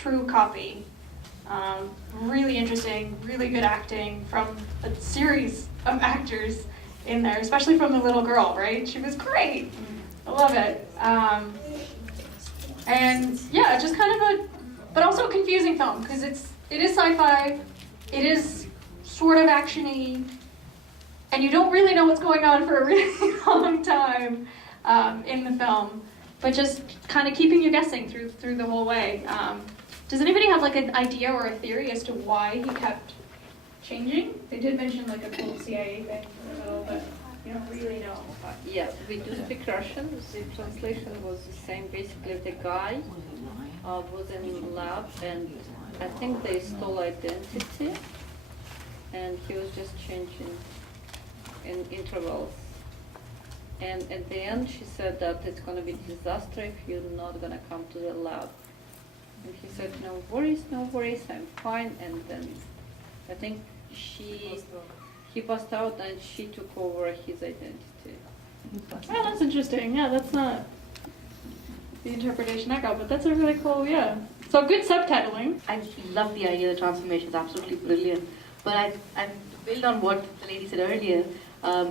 true copy. Really interesting, really good acting from a series of actors in there, especially from the little girl, right? She was great. I love it. And yeah, just kind of but also a confusing film because it is sci-fi, it is sort of action-y, and you don't really know what's going on for a really long time in the film, but just kind of keeping you guessing through the whole way. Does anybody have like an idea or a theory as to why he kept changing? They did mention like a cool CIA thing in the middle, but you don't really know. Yeah, we do speak Russian. The translation was the same. Basically, the guy was in lab, and I think they stole identity, and he was just changing in intervals. And at the end, she said that it's going to be a disaster if you're not going to come to the lab. And he said, no worries, I'm fine. And then I think he passed out and she took over his identity. Oh, that's interesting. Yeah, that's not the interpretation I got, but that's a really cool, yeah. So good subtitling. I love the idea of the transformation, it's absolutely brilliant. But I to build on what the lady said earlier,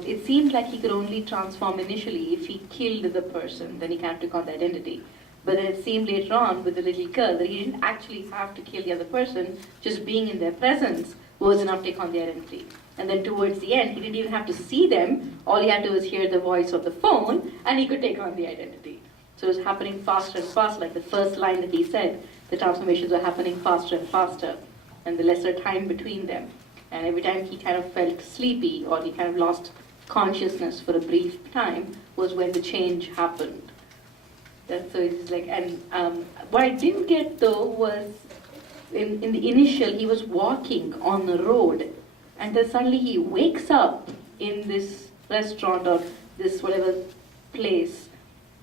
it seemed like he could only transform initially if he killed the person, then he can't take on the identity. But then it seemed later on with the little girl that he didn't actually have to kill the other person, just being in their presence was enough to take on the identity. And then towards the end, he didn't even have to see them, all he had to do was hear the voice of the phone, and he could take on the identity. So it was happening faster and faster, like the first line that he said, the transformations were happening faster and faster, and the lesser time between them. And every time he kind of felt sleepy, or he kind of lost consciousness for a brief time, was when the change happened. So it's like, and what I didn't get though was, in the initial, he was walking on the road, and then suddenly he wakes up in this restaurant or this whatever place.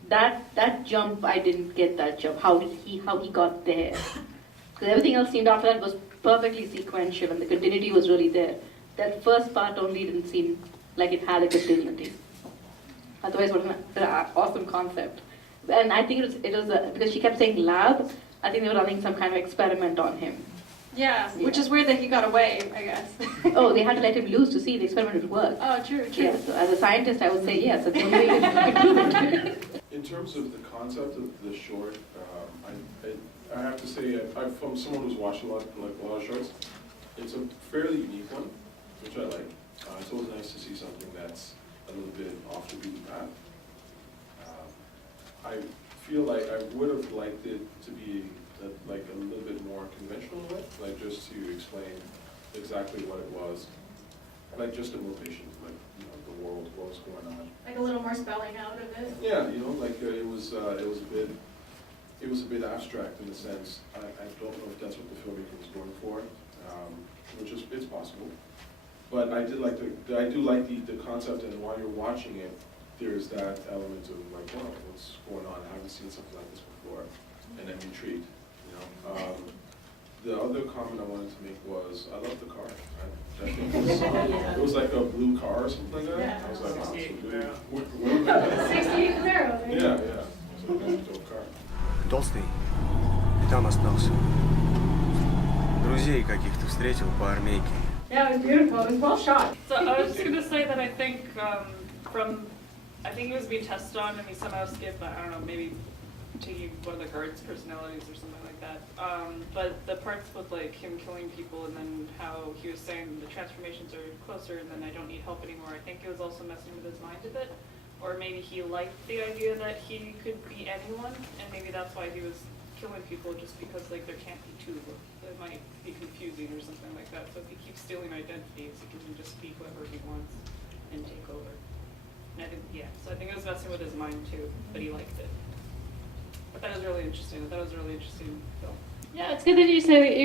That jump, I didn't get that jump. How he got there? Because everything else seemed after that was perfectly sequential, and the continuity was really there. That first part only didn't seem like it had a continuity. Otherwise, what an awesome concept. And I think it was because she kept saying lab, I think they were running some kind of experiment on him. Yeah, which is weird that he got away, I guess. Oh, they had to let him loose to see if the experiment would work. Oh, true. Yeah, so as a scientist, I would say yes, that's the only way you can prove it. In terms of the concept of the short, I have to say, from someone who's watched a lot of shorts, it's a fairly unique one, which I like. It's always nice to see something that's a little bit off the beaten path. I feel like I would have liked it to be like a little bit more conventional way, like just to explain exactly what it was, like just a motivation, like the world, what was going on. Like a little more spelling out of it. Yeah, like it was a bit abstract in the sense. I don't know if that's what the filmmaker was going for, which is it's possible. But I do like the concept, and while you're watching it, there's that element of like, wow, what's going on? I haven't seen something like this before, and I'm intrigued. The other comment I wanted to make was, I love the car. I think it was like a blue car or something like that. Yeah. I was like, wow, it's Yeah. 68 Camaro. Right? Yeah. So that's a dope car. Толстый, и там остался. Друзей каких-то встретил по армейке. Yeah, it was beautiful. It was well shot. So I was just going to say that I think I think he was being tested on and he somehow skipped, I don't know, maybe taking one of the guards' personalities or something like that. But the parts with like him killing people and then how he was saying the transformations are closer and then I don't need help anymore, I think it was also messing with his mind a bit. Or maybe he liked the idea that he could be anyone, and maybe that's why he was killing people, just because like there can't be two. It might be confusing or something like that. So if he keeps stealing identities, he can just be whoever he wants and take over. And I think, so I think it was messing with his mind too, but he liked it. But that was really interesting. I thought it was a really interesting film. Yeah, it's good that you say that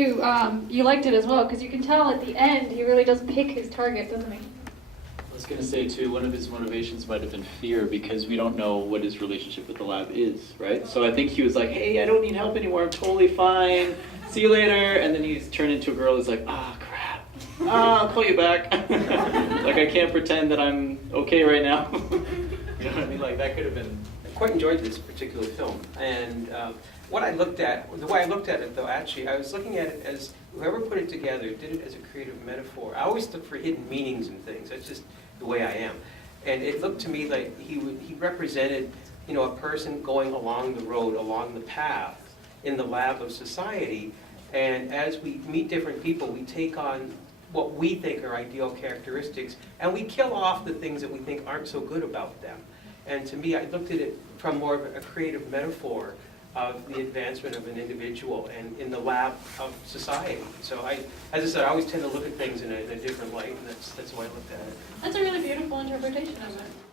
you liked it as well, because you can tell at the end he really does pick his target, doesn't he? I was going to say too, one of his motivations might have been fear, because we don't know what his relationship with the lab is, right? So I think he was like, hey, I don't need help anymore, I'm totally fine, see you later, and then he's turned into a girl who's like, crap, I'll call you back. Like I can't pretend that I'm okay right now. You know what I mean? Like that could have been quite enjoyed this particular film. And what I looked at, the way I looked at it though, actually, I was looking at it as whoever put it together did it as a creative metaphor. I always look for hidden meanings in things. That's just the way I am. And it looked to me like he represented, you know, a person going along the road, along the path in the lab of society. And as we meet different people, we take on what we think are ideal characteristics, and we kill off the things that we think aren't so good about them. And to me, I looked at it from more of a creative metaphor of the advancement of an individual and in the lab of society. So as I said, I always tend to look at things in a different light, and that's the way I looked at it. That's a really beautiful interpretation of it.